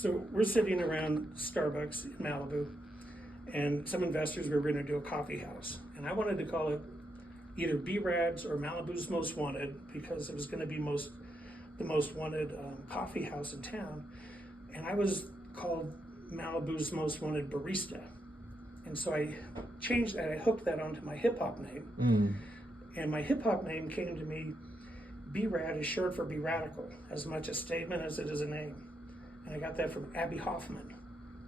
So we're sitting around Starbucks in Malibu, and some investors were going to do a coffee house. And I wanted to call it either B-Rad's or Malibu's Most Wanted, because it was going to be the most wanted coffee house in town. And I was called Malibu's Most Wanted Barista. And so I changed that, I hooked that onto my hip hop name. And my hip hop name came to me, B-Rad is short for Be Radical, as much a statement as it is a name. And I got that from Abbie Hoffman,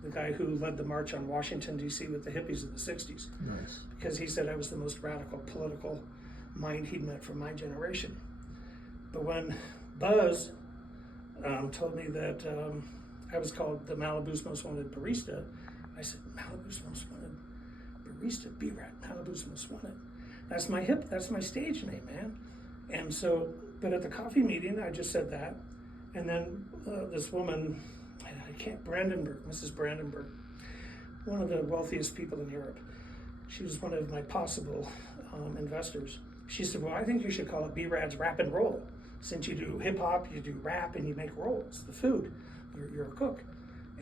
the guy who led the march on Washington, D.C. with the hippies in the 60s. Nice. Because he said I was the most radical political mind he'd met from my generation. But when Buzz told me that I was called the Malibu's Most Wanted Barista, I said, Malibu's Most Wanted Barista, B-Rad, Malibu's Most Wanted. That's my stage name, man. And so, but at the coffee meeting, I just said that. And then this woman, Mrs. Brandenburg, one of the wealthiest people in Europe, she was one of my possible investors. She said, well, I think you should call it B-Rad's Rap and Roll. Since you do hip hop, you do rap, and you make rolls, the food. You're a cook.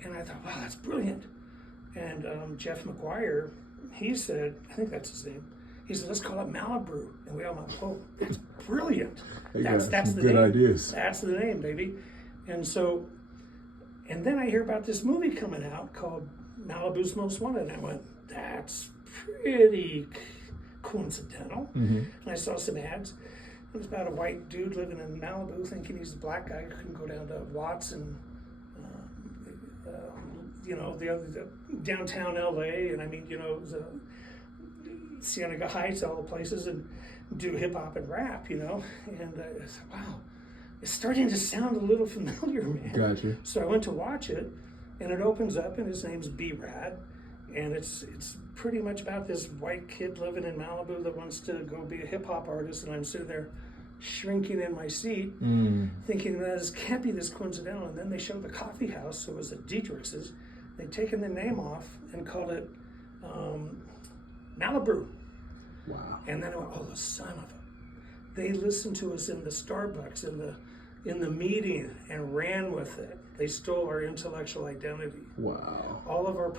And I thought, wow, that's brilliant. And Jeff McGuire, he said, I think that's his name, he said, let's call it Malibu. And we all went, oh, that's brilliant. That's the good name. Ideas. That's the name, baby. And so, and then I hear about this movie coming out called Malibu's Most Wanted. And I went, that's pretty coincidental. And I saw some ads. It was about a white dude living in Malibu thinking he's a black guy who can go down to Watts and the downtown LA, and I mean, the Cienega Heights, all the places, and do hip hop and rap, And I said, wow, it's starting to sound a little familiar, man. Gotcha. So I went to watch it, and it opens up, and his name's B-Rad, and it's pretty much about this white kid living in Malibu that wants to go be a hip hop artist, and I'm sitting there shrinking in my seat, thinking that this can't be this coincidental. And then they showed the coffee house, so it was at Dietrich's. They'd taken the name off and called it Malibu. Wow. And then I went, oh, the son of a. They listened to us in the Starbucks, in the meeting, and ran with it. They stole our intellectual identity. Wow. All of our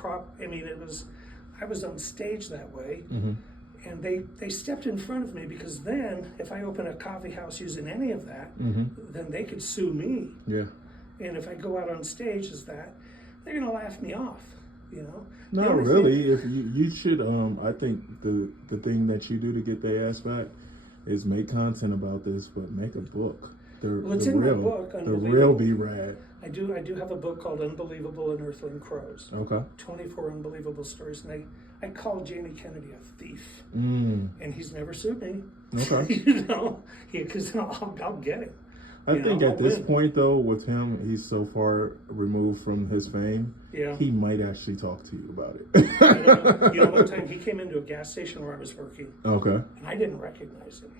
I was on stage that way. And they stepped in front of me, because then if I open a coffee house using any of that, then they could sue me. Yeah. And if I go out on stage as that, they're going to laugh me off, Not really. If you should, I think the thing that you do to get their ass back is make content about this, but make a book. It's in my book, The Real B-Rad. I do have a book called Unbelievable and Earthling Crows. Okay. 24 unbelievable stories. And I called Jamie Kennedy a thief. And he's never sued me. Okay. Because I'll get him. I think at this point, though, with him, he's so far removed from his fame, he might actually talk to you about it. One time he came into a gas station where I was working. Okay. And I didn't recognize him.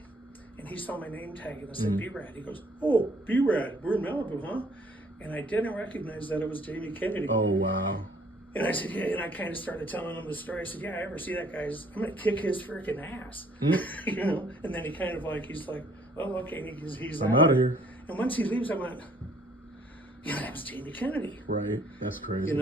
And he saw my name tag, and I said, B-Rad. He goes, oh, B-Rad, we're in Malibu, huh? And I didn't recognize that it was Jamie Kennedy. Oh, wow. And I said, yeah, and I kind of started telling him the story. I said, yeah, I ever see that guy, I'm going to kick his freaking ass. And then he kind of he's like, oh, okay, and he's I'm out of here. And once he leaves, I went, yeah, that was Jamie Kennedy. Right, that's crazy.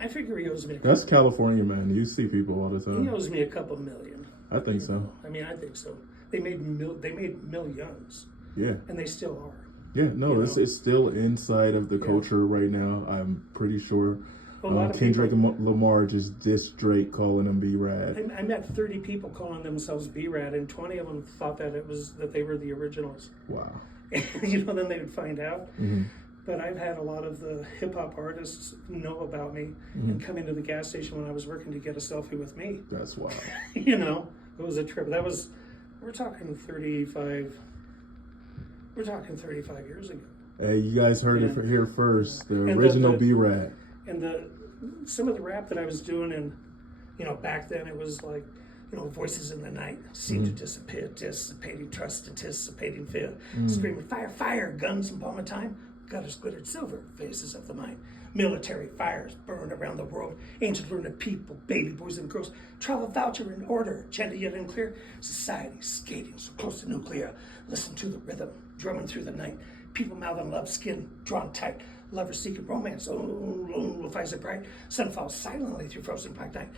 I figure he owes me That's California, man. You see people all the time. He owes me a couple million. I think so. I think so. They made millions. Yeah. And they still are. Yeah, no, it's still inside of the culture right now. I'm pretty sure Kendrick Lamar just dissed Drake calling him B-Rad. I met 30 people calling themselves B-Rad, and 20 of them thought that they were the originals. Wow. Then they would find out. But I've had a lot of the hip-hop artists know about me and come into the gas station when I was working to get a selfie with me. That's wild. It was a trip. We're talking 35 years ago. Hey, you guys heard it here first. The original B-Rad. And some of the rap that I was doing, and back then it was like, voices in the night seem to disappear, dissipating trust, anticipating fear, screaming fire, fire, guns and bomb of time, gutters glittered silver, faces of the mind. Military fires burned around the world, ancient ruined people, baby boys and girls, travel voucher in order, gentle yet unclear, society skating so close to nuclear. Listen to the rhythm, drumming through the night, people mouthing love, skin drawn tight, Lovers seeking romance, oh, lone wolf eyes are bright. Sun falls silently through frozen black night.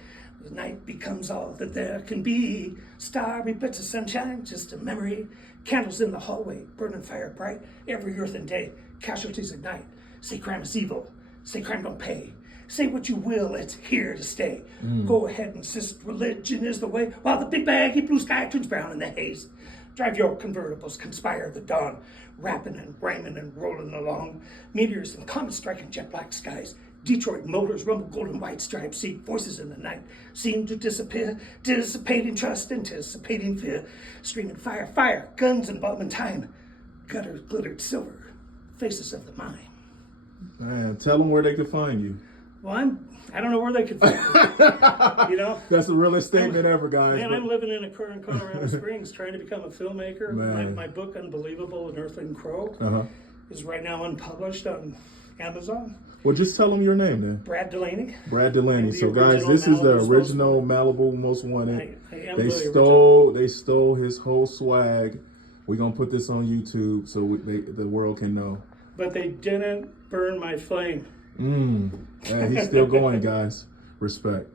The night becomes all that there can be. Starry bits of sunshine, just a memory. Candles in the hallway, burning fire bright. Every earth and day, casualties ignite. Say crime is evil, say crime don't pay. Say what you will, it's here to stay. Go ahead and insist religion is the way, while the big baggy blue sky turns brown in the haze. Drive your convertibles, conspire the dawn, rapping and rhyming and rolling along. Meteors and comets striking jet black skies. Detroit motors rumble golden white stripes. See voices in the night seem to disappear. Dissipating trust, anticipating fear. Streaming fire, fire, guns and bomb in time. Gutters glittered silver, faces of the mine. Man, tell them where they can find you. Well, I don't know where they could find me. You know? That's the realest statement ever, guys. Man, I'm living in Colorado Springs trying to become a filmmaker. My book, Unbelievable, An Earthling Crow, is right now unpublished on Amazon. Well, just tell them your name then. Brad Delaney. Brad Delaney. The So, guys, this is the original Malibu Most Wanted. I am They the stole his whole swag. We're gonna put this on YouTube so the world can know. But they didn't burn my flame. And he's still going, guys. Respect.